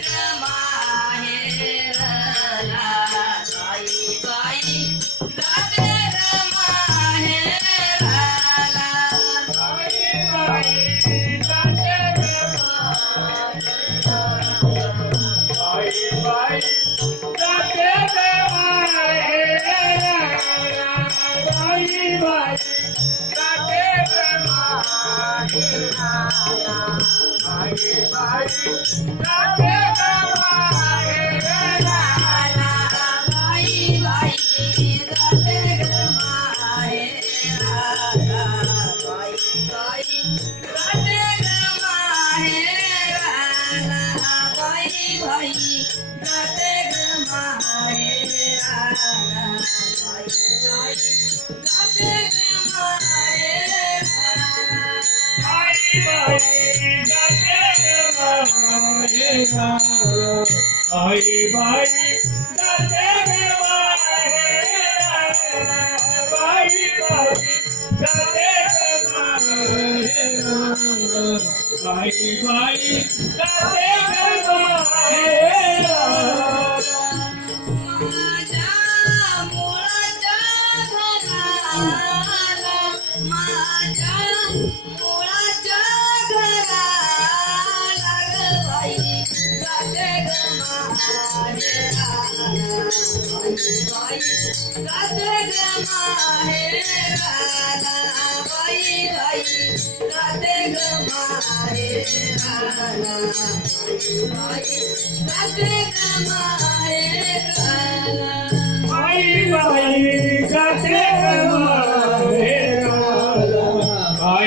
Jagama. बाई जाते ग माहेराला बाई बाई जाते घराला माझ्या मुळाच्या घराला गवाई गाते गमाहेराई गाते गमाहेराई गाते गमाहेराई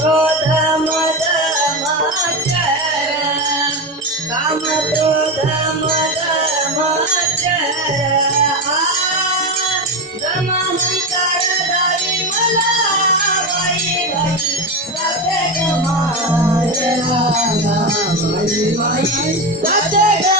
क्रोध मद मचर काम क्रोध मद मचर गमन कर दारी मला बाई बाई सत्य गमाया बाई बाई सत्य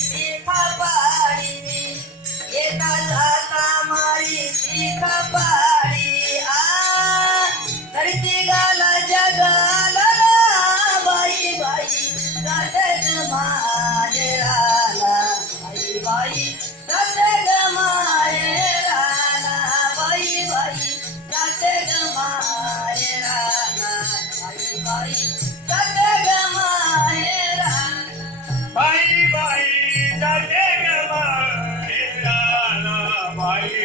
सीता पारी येता जाता मारी सीता